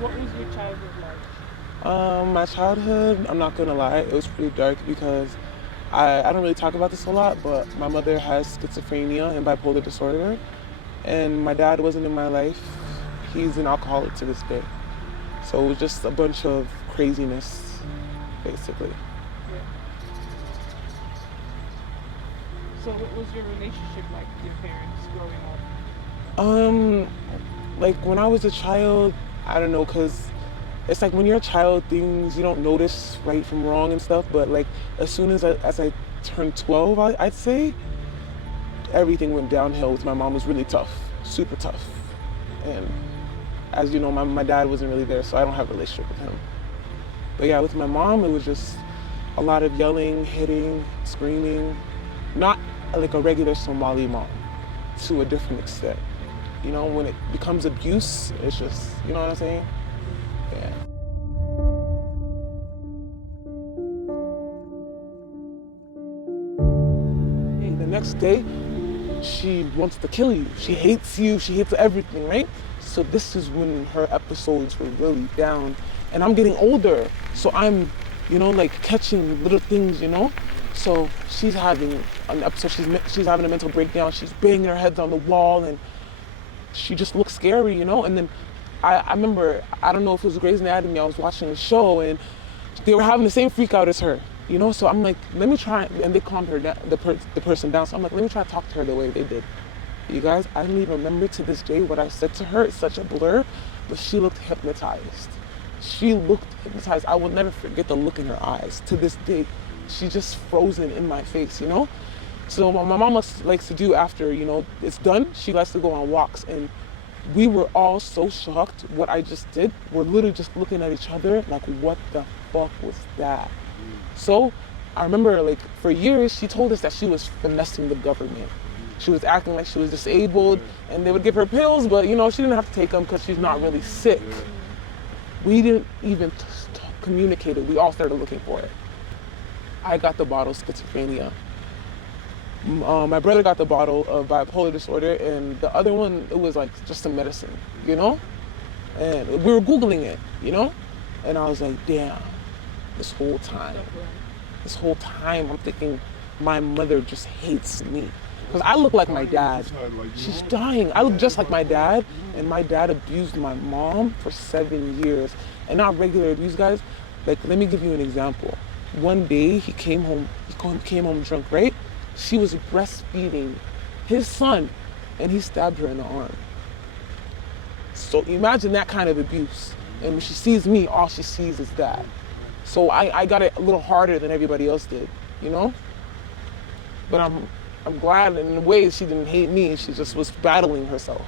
What was your childhood like? My childhood, I'm not gonna lie, it was pretty dark because I don't really talk about this a lot, but my mother has schizophrenia and bipolar disorder, and my dad wasn't in my life. He's an alcoholic to this day. So it was just a bunch of craziness, basically. Yeah. So what was your relationship like with your parents growing up? Um, like when I was a child, I don't know, cause it's like when you're a child, things you don't notice right from wrong and stuff. But like as soon as I turned 12, I'd say everything went downhill. With my mom was really tough, super tough, and as you know, my dad wasn't really there, so I don't have a relationship with him. But yeah, with my mom, it was just a lot of yelling, hitting, screaming, not like a regular Somali mom, to a different extent. You know, when it becomes abuse, it's just, you know what I'm saying? Yeah. Hey, the next day, she wants to kill you. She hates you. She hates everything, right? So this is when her episodes were really down. And I'm getting older. So I'm, like catching little things, So she's having an episode, she's having a mental breakdown. She's banging her head on the wall and she just looks scary. And then I remember, I don't know if it was Grey's Anatomy, I was watching a show and they were having the same freak out as her. So I'm like, let me try, and they calmed her down, the person down. So I'm like, let me try to talk to her the way they did. You guys, I don't even remember to this day what I said to her. It's such a blur, but she looked hypnotized. She looked hypnotized. I will never forget the look in her eyes. To this day, she's just frozen in my face. So what my mom likes to do after, it's done, she likes to go on walks. And we were all so shocked what I just did. We're literally just looking at each other like, what the fuck was that? So I remember, like, for years, she told us that she was finessing the government. She was acting like she was disabled and they would give her pills, but she didn't have to take them because she's not really sick. We didn't even communicate it. We all started looking for it. I got the bottle of schizophrenia. My brother got the bottle of bipolar disorder, and the other one, it was like just some medicine. And we were Googling it. And I was like, damn, this whole time I'm thinking my mother just hates me. Because I look like my dad. She's dying. I look just like my dad, and my dad abused my mom for 7 years. And not regular abuse, guys. Like, let me give you an example. One day he came home drunk, right? She was breastfeeding his son, and he stabbed her in the arm. So imagine that kind of abuse. And when she sees me, all she sees is that. So I got it a little harder than everybody else did. But I'm glad in a way she didn't hate me. She just was battling herself.